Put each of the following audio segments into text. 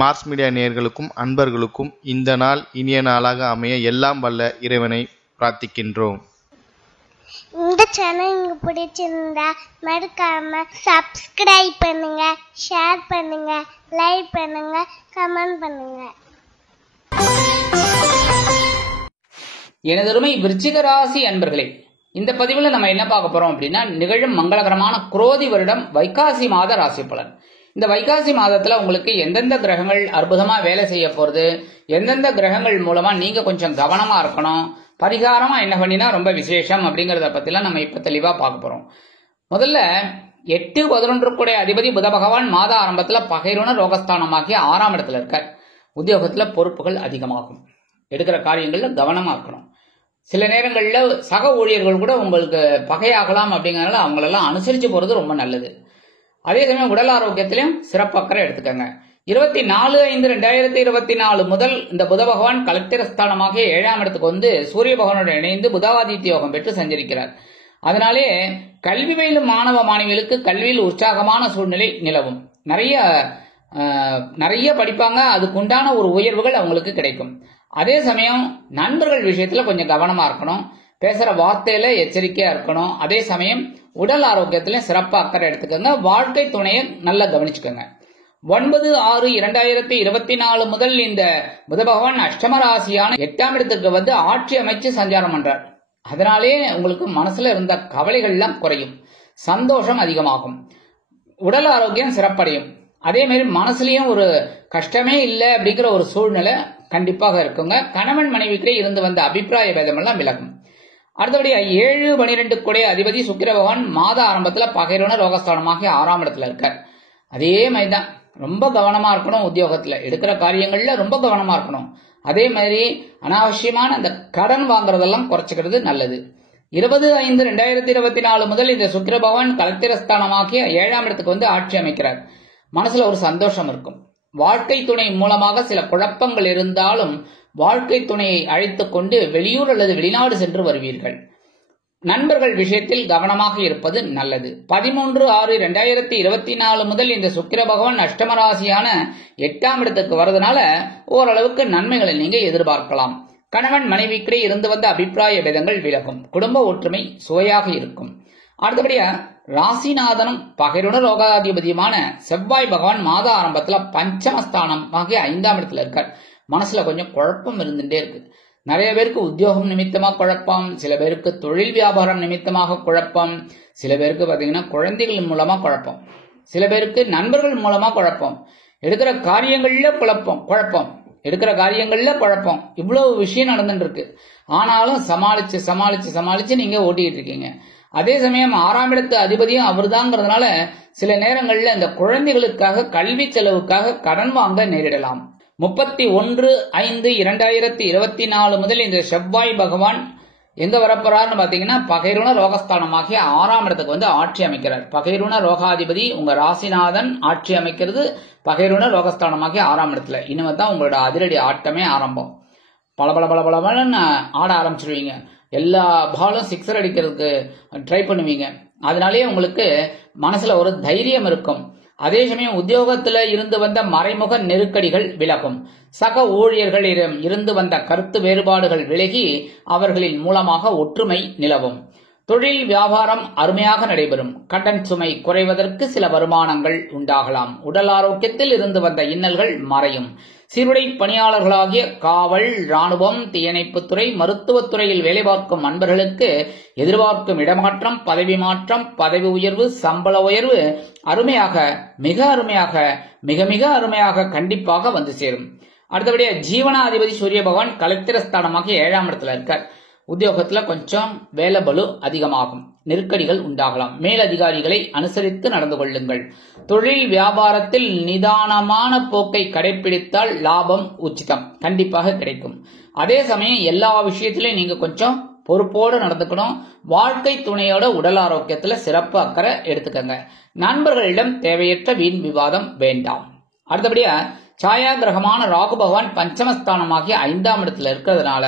Mars media நேயர்களுக்கும் அன்பர்களுக்கும் இந்த நாள் இனிய நாளாக அமைய எல்லாம் வல்ல இறைவனை பிரார்த்திக்கின்றோம். இந்த சேனல் உங்களுக்கு பிடிச்சிருந்தா மறக்காம சப்ஸ்கிரைப் பண்ணுங்க, ஷேர் பண்ணுங்க, லைக் பண்ணுங்க, கமெண்ட் பண்ணுங்க. எனதருமை விருச்சிக ராசி அன்பர்களே, இந்த பதிவுல நம்ம என்ன பார்க்க போறோம் அப்படின்னா, நிகழும் மங்களகரமான குரோதி வருடம் வைகாசி மாத ராசி பலன். இந்த வைகாசி மாதத்துல உங்களுக்கு எந்தெந்த கிரகங்கள் அற்புதமா வேலை செய்ய போறது, எந்தெந்த கிரகங்கள் மூலமா நீங்க கொஞ்சம் கவனமா இருக்கணும், பரிகாரமா என்ன பண்ணினா ரொம்ப விசேஷம் அப்படிங்கறத பத்திலாம் நம்ம இப்ப தெளிவா பார்க்க போறோம். முதல்ல 8-11 கூடிய அதிபதி புத பகவான் மாத ஆரம்பத்துல பகைருண ரோகஸ்தானமாகிய 6ஆம் இடத்துல இருக்கார். உத்தியோகத்துல பொறுப்புகள் அதிகமாகும். எடுக்கிற காரியங்கள்ல கவனமா இருக்கணும். சில நேரங்கள்ல சக ஊழியர்கள் கூட உங்களுக்கு பகையாகலாம். அப்படிங்கறதுனால அவங்களெல்லாம் அனுசரிச்சு போறது ரொம்ப நல்லது. அதே சமயம் உடல் ஆரோக்கியத்திலையும் சிறப்பு அக்கறை எடுத்துக்கங்க. 24/5/2024 முதல் இந்த புத பகவான் கலத்திரஸ்தானமாக 7ஆம் இடத்துக்கு வந்து சூரிய பகவானுடன் இணைந்து புதாதித்ய யோகம் பெற்று சஞ்சரிக்கிறார். அதனாலே கல்வி பயிலும் மாணவ மாணவிகளுக்கு கல்வியில் உற்சாகமான சூழ்நிலை நிலவும். நிறைய படிப்பாங்க. அதுக்குண்டான ஒரு உயர்வுகள் அவங்களுக்கு கிடைக்கும். அதே சமயம் நண்பர்கள் விஷயத்துல கொஞ்சம் கவனமா இருக்கணும். பேசுற வார்த்தையில எச்சரிக்கையா இருக்கணும். அதே சமயம் உடல் ஆரோக்கியத்தில சிறப்பா அக்கறை எடுத்துக்கோங்க. வாழ்க்கை துணையை நல்லா கவனிச்சுக்கோங்க. 9/6/2024 முதல் இந்த புத பகவான் அஷ்டம ராசியான 8ஆம் இடத்துக்கு வந்து ஆட்சி அமைச்சு சஞ்சாரம் பண்றார். அதனாலே உங்களுக்கு மனசுல இருந்த கவலைகள் எல்லாம் குறையும், சந்தோஷம் அதிகமாகும், உடல் ஆரோக்கியம் சிறப்படையும். அதே மாதிரி மனசுலயும் ஒரு கஷ்டமே இல்லை அப்படிங்கிற ஒரு சூழ்நிலை கண்டிப்பாக இருக்குங்க. கணவன் மனைவிக்கிட்டே இருந்து வந்த அபிப்பிராய பேதம் எல்லாம் விலகும். அடுத்தபடியா 7-12 கூடிய அதிபதி சுக்கிர பகவான் மாத ஆரம்பத்துல பகைருண ரோகஸ்தானமாக 6ஆம் இடத்துல இருக்கார். அதே மாதிரிதான் ரொம்ப கவனமா இருக்கணும். உத்தியோகத்துல எடுக்கிற காரியங்கள்ல ரொம்ப கவனமா இருக்கணும். அதே மாதிரி அனாவசியமான அந்த கடன் வாங்குறதெல்லாம் குறைச்சிக்கிறது நல்லது. 20/5/2024 முதல் இந்த சுக்கிர பகவான் கலத்திரஸ்தானமாகிய 7ஆம் இடத்துக்கு வந்து ஆட்சி அமைக்கிறார். மனசுல ஒரு சந்தோஷம் இருக்கும். வாழ்க்கை துணை மூலமாக சில குழப்பங்கள் இருந்தாலும் வாழ்க்கை துணையை அழைத்துக் கொண்டு வெளியூர் அல்லது வெளிநாடு சென்று வருவீர்கள். நண்பர்கள் விஷயத்தில் கவனமாக இருப்பது நல்லது. 13/6/2024 முதல் இந்த சுக்கிர பகவான் அஷ்டம ராசியான 8ஆம் இடத்துக்கு வரதுனால ஓரளவுக்கு நன்மைகளை நீங்க எதிர்பார்க்கலாம். கணவன் மனைவிக்கிடையே இருந்து வந்த அபிப்பிராய பேதங்கள் விலகும். குடும்ப ஒற்றுமை சுவையாக இருக்கும். அடுத்தபடியா ராசிநாதனும் பகைருண ரோகாதிபதியுமான செவ்வாய் பகவான் மாத ஆரம்பத்துல பஞ்சமஸ்தானம் ஆகிய 5ஆம் இடத்துல இருக்கார். மனசுல கொஞ்சம் குழப்பம் இருந்துட்டே இருக்கு. நிறைய பேருக்கு உத்தியோகம் நிமித்தமா குழப்பம், சில பேருக்கு தொழில் வியாபாரம் நிமித்தமாக குழப்பம், சில பேருக்கு பாத்தீங்கன்னா குழந்தைகள் மூலமா குழப்பம், சில பேருக்கு நண்பர்கள் மூலமா குழப்பம், எடுக்கிற காரியங்கள்ல குழப்பம், இவ்வளவு விஷயம் நடந்துட்டு இருக்கு. ஆனாலும் சமாளிச்சு நீங்க ஓட்டிட்டு இருக்கீங்க. அதே சமயம் 6ஆம் இடத்து அதிபதியும் அவர்தாங்கிறதுனால சில நேரங்கள்ல இந்த குழந்தைகளுக்காக கல்வி செலவுக்காக கடன் வாங்க நேரிடலாம். 31/5/2024 முதல் இந்த செவ்வாய் பகவான் எங்க வரப்போறாருன்னு பாத்தீங்கன்னா பகைருண ரோகஸ்தானமாகிய 6ஆம் இடத்துக்கு வந்து ஆட்சி அமைக்கிறார். பகைருண ரோகாதிபதி உங்க ராசிநாதன் ஆட்சி அமைக்கிறது பகைருண ரோகஸ்தானமாகிய 6ஆம் இடத்துல. இனிமேதான் உங்களோட அதிரடி ஆட்டமே ஆரம்பம். பலன்னு ஆட ஆரம்பிச்சிருவீங்க. எல்லா பாலும் சிக்ஸர் அடிக்கிறதுக்கு ட்ரை பண்ணுவீங்க. அதனாலேயே உங்களுக்கு மனசுல ஒரு தைரியம் இருக்கும். அதே சமயம் உத்தியோகத்துல இருந்து வந்த மறைமுக நெருக்கடிகள் விலகும். சக ஊழியர்களிடம் இருந்து வந்த கருத்து வேறுபாடுகள் விலகி அவர்களின் மூலமாக ஒற்றுமை நிலவும். தொழில் வியாபாரம் அருமையாக நடைபெறும். கடன் சுமை குறைவதற்கு சில வருமானங்கள் உண்டாகலாம். உடல் ஆரோக்கியத்தில் இருந்து வந்த இன்னல்கள் மறையும். சீருடை பணியாளர்களாகிய காவல், ராணுவம், தீயணைப்புத்துறை, மருத்துவத்துறையில் வேலை பார்க்கும் நண்பர்களுக்கு எதிர்பார்க்கும் இடமாற்றம், பதவி மாற்றம், பதவி உயர்வு, சம்பள உயர்வு மிக அருமையாக கண்டிப்பாக வந்து சேரும். அடுத்தபடியா ஜீவனாதிபதி சூரிய பகவான் கலத்திரஸ்தானமாக 7ஆம் இடத்துல இருக்கார். உத்தியோகத்துல கொஞ்சம் வேலை பளு அதிகமாகும். நெருக்கடிகள் உண்டாகலாம். மேலதிகாரிகளை அனுசரித்து நடந்து கொள்ளுங்கள். தொழில் வியாபாரத்தில் நிதானமான போக்கை கடைபிடித்தால் லாபம் உச்சிதம் கண்டிப்பாக கிடைக்கும். அதே சமயம் எல்லா விஷயத்திலையும் நீங்க கொஞ்சம் பொறுப்போடு நடந்துக்கணும். வாழ்க்கை துணையோட உடல் ஆரோக்கியத்துல சிறப்பு அக்கறை எடுத்துக்கங்க. நண்பர்களிடம் தேவையற்ற வீண் விவாதம் வேண்டாம். அடுத்தபடியா சாயா கிரகமான ராகு பகவான் பஞ்சமஸ்தானமாகிய 5ஆம் இடத்துல இருக்கிறதுனால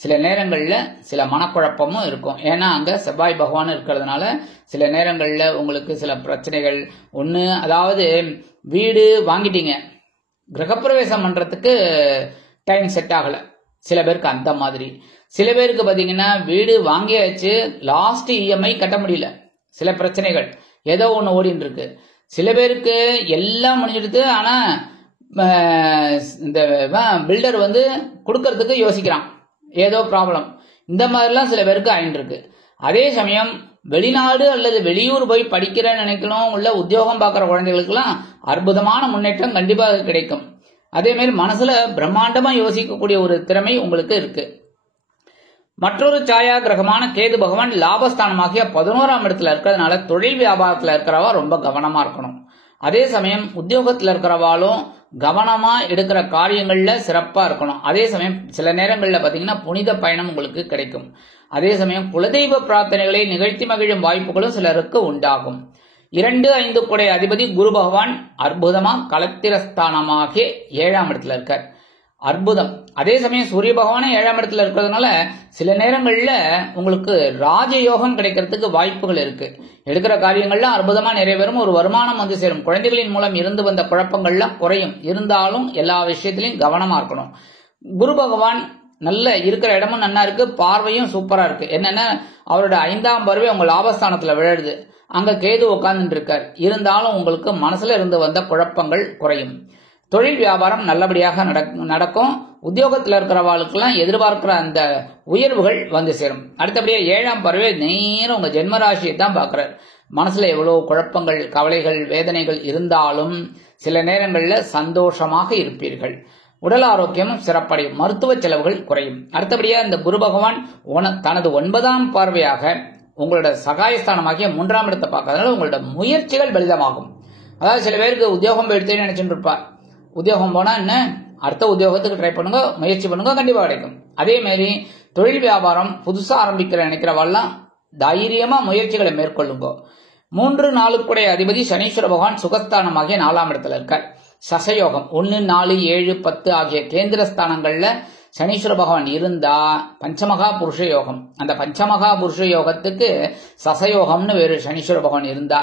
சில நேரங்கள்ல சில மனக்குழப்பமும் இருக்கும். ஏன்னா அங்க செவ்வாய் பகவான் இருக்கிறதுனால சில நேரங்கள்ல உங்களுக்கு சில பிரச்சனைகள். ஒண்ணு, அதாவது வீடு வாங்கிட்டீங்க, கிரகப்பிரவேசம் பண்றதுக்கு டைம் செட் ஆகல. சில பேருக்கு அந்த மாதிரி. சில பேருக்கு பாத்தீங்கன்னா வீடு வாங்கியாச்சு, லாஸ்ட் இஎம்ஐ கட்ட முடியல, சில பிரச்சனைகள் ஏதோ ஒன்று ஓடின்னு இருக்கு. சில பேருக்கு எல்லாம் முடிஞ்சிடுது, ஆனா இந்த பில்டர் வந்து கொடுக்கறதுக்கு யோசிக்கிறான், ஏதோ ப்ராப்ளம். இந்த மாதிரிலாம் சில பேருக்கு ஆயிட்டு இருக்கு. அதே சமயம் வெளிநாடு அல்லது வெளியூர் போய் படிக்கிற நினைக்கணும் உள்ள உத்தியோகம் பார்க்குற குழந்தைகளுக்கெல்லாம் அற்புதமான முன்னேற்றம் கண்டிப்பாக கிடைக்கும். அதே மாதிரி மனசுல பிரம்மாண்டமா யோசிக்கக்கூடிய ஒரு திறமை உங்களுக்கு இருக்கு. மற்றொரு சாயா கிரகமான கேது பகவான் லாபஸ்தானமாகிய 11ஆம் இடத்துல இருக்கிறதுனால தொழில் வியாபாரத்துல இருக்கிறவா ரொம்ப கவனமா இருக்கணும். அதே சமயம் உத்தியோகத்துல இருக்கிறவாலும் கவனமா எடுக்கிற காரியங்கள்ல சிறப்பா இருக்கணும். அதே சமயம் சில நேரங்கள்ல பாத்தீங்கன்னா புனித பயணம் உங்களுக்கு கிடைக்கும். அதே சமயம் குலதெய்வ பிரார்த்தனைகளை நிகழ்த்தி மகிழும் வாய்ப்புகளும் சிலருக்கு உண்டாகும். 2, 5 கூடைய அதிபதி குரு பகவான் அற்புதமா கலத்திரஸ்தானமாகிய 7ஆம் இடத்துல இருக்கார். அற்புதம். அதே சமயம் சூரிய பகவானும் 7ஆம் இடத்துல இருக்கிறதுனால சில நேரங்கள்ல உங்களுக்கு ராஜயோகம் கிடைக்கிறதுக்கு வாய்ப்புகள் இருக்கு. எடுக்கிற காரியங்கள்லாம் அற்புதமா நிறைவேறும். ஒரு வருமானம் வந்து சேரும். குழந்தைகளின் மூலம் இருந்து வந்த குழப்பங்கள்லாம் குறையும். இருந்தாலும் எல்லா விஷயத்திலையும் கவனமா இருக்கணும். குரு பகவான் நல்ல இருக்கிற இடமும் நல்லா இருக்கு, பார்வையும் சூப்பரா இருக்கு. என்னன்னா அவரோட 5ஆம் பார்வை உங்க லாபஸ்தானத்துல விழுது. அங்க கேது உட்கார்ந்துட்டு இருக்கார். இருந்தாலும் உங்களுக்கு மனசுல இருந்து வந்த குழப்பங்கள் குறையும். தொழில் வியாபாரம் நல்லபடியாக நடக்கும். உத்தியோகத்தில் இருக்கிறவாளுக்கெல்லாம் எதிர்பார்க்கிற அந்த உயர்வுகள் வந்து சேரும். அடுத்தபடியா 7ஆம் பார்வை நேரம் உங்க ஜென்மராசியை தான் பார்க்கிறார். மனசுல எவ்வளவு குழப்பங்கள், கவலைகள், வேதனைகள் இருந்தாலும் சில நேரங்கள்ல சந்தோஷமாக இருப்பீர்கள். உடல் ஆரோக்கியமும் சிறப்படையும். மருத்துவ செலவுகள் குறையும். அடுத்தபடியா இந்த குரு பகவான் தனது 9ஆம் பார்வையாக உங்களோட சகாயஸ்தானமாகிய 3ஆம் இடத்தை பார்க்கறதுனால உங்களோட முயற்சிகள் பலிதமாகும். அதாவது சில பேருக்கு உத்தியோகம் எடுத்து நினைச்சுட்டு இருப்பார். உத்தியோகம் போனா என்ன, அடுத்த உத்தியோகத்துக்கு ட்ரை பண்ணுங்க, முயற்சி பண்ணுங்க, கண்டிப்பா கிடைக்கும். அதே மாதிரி தொழில் வியாபாரம் புதுசா ஆரம்பிக்கிற நினைக்கிறவாள்லாம் தைரியமா முயற்சிகளை மேற்கொள்ளுங்க. 3, 4 கூடைய அதிபதி சனீஸ்வர பகவான் சுகஸ்தானமாகிய 4ஆம் இடத்துல இருக்கார். சசயோகம் 1, 4, 7, 10 ஆகிய கேந்திர ஸ்தானங்கள்ல சனீஸ்வர பகவான் இருந்தா பஞ்சமகா புருஷ யோகம். அந்த பஞ்சமகா புருஷ யோகத்துக்கு சசயோகம்னு வேறு சனீஸ்வர பகவான் இருந்தா.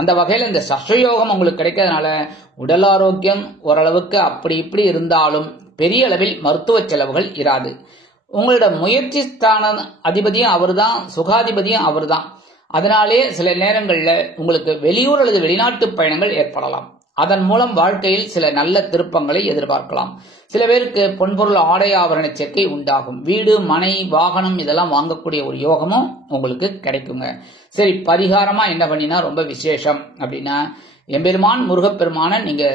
அந்த வகையில இந்த சசயோகம் உங்களுக்கு கிடைக்கிறதுனால உடல் ஆரோக்கியம் ஓரளவுக்கு அப்படி இப்படி இருந்தாலும் பெரிய அளவில் மருத்துவ செலவுகள் இராது. உங்களோட முயற்சி ஸ்தான அதிபதியும் அவர்தான், சுகாதிபதியும் அவர்தான். அதனாலே சில நேரங்கள்ல உங்களுக்கு வெளியூர் அல்லது வெளிநாட்டு பயணங்கள் ஏற்படலாம். அதன் மூலம் வாழ்க்கையில் சில நல்ல திருப்பங்களை எதிர்பார்க்கலாம். சில பேருக்கு பொன்பொருள் ஆடை ஆபரண சேர்க்கை உண்டாகும். வீடு, மனை, வாகனம் இதெல்லாம் வாங்கக்கூடிய ஒரு யோகமும் உங்களுக்கு கிடைக்குங்க. சரி, பரிகாரமா என்ன பண்ணினா ரொம்ப விசேஷம் அப்படின்னா, எம்பெருமான் முருகப்பெருமான நீங்க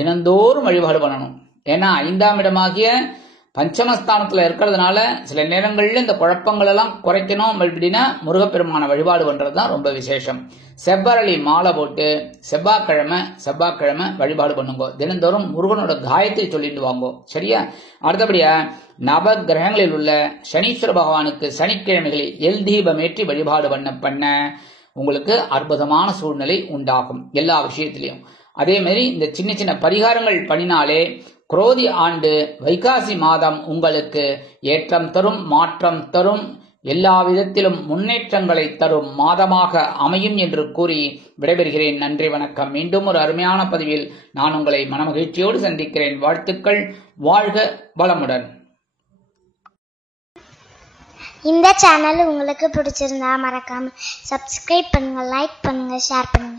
தினந்தோறும் வழிபாடு பண்ணணும். ஏன்னா 5ஆம் இடமாகிய பஞ்சமஸ்தானத்துல இருக்கிறதுனால சில நேரங்கள்ல இந்த குழப்பங்கள் எல்லாம் குறைக்கணும் அப்படின்னா முருகப்பெருமான வழிபாடு பண்றதுதான் ரொம்ப விசேஷம். செவ்வரளி மாலை போட்டு செவ்வாய்க்கிழமை வழிபாடு பண்ணுங்க. தினந்தோறும் முருகனோட காயத்தை சொல்லிட்டு வாங்கோ. சரியா? அடுத்தபடியா நவ கிரகங்களில் உள்ள சனீஸ்வர பகவானுக்கு சனிக்கிழமைகளில் எல் தீபம் ஏற்றி வழிபாடு பண்ண உங்களுக்கு அற்புதமான சூழ்நிலை உண்டாகும் எல்லா விஷயத்திலையும். அதே மாதிரி இந்த சின்ன சின்ன பரிகாரங்கள் பண்ணினாலே குரோதி ஆண்டு வைகாசி மாதம் உங்களுக்கு ஏற்றம் தரும், மாற்றம் தரும், எல்லா விதத்திலும் முன்னேற்றங்களை தரும் மாதமாக அமையும் என்று கூறி விடைபெறுகிறேன். நன்றி, வணக்கம். மீண்டும் ஒரு அருமையான பதிவில் நான் உங்களை மனமகிழ்ச்சியோடு சந்திக்கிறேன். வாழ்த்துக்கள். வாழ்க வளமுடன். இந்த சேனல் உங்களுக்கு பிடிச்சிருந்தா மறக்காம சப்ஸ்கிரைப் பண்ணுங்க, லைக் பண்ணுங்க, ஷேர் பண்ணுங்க.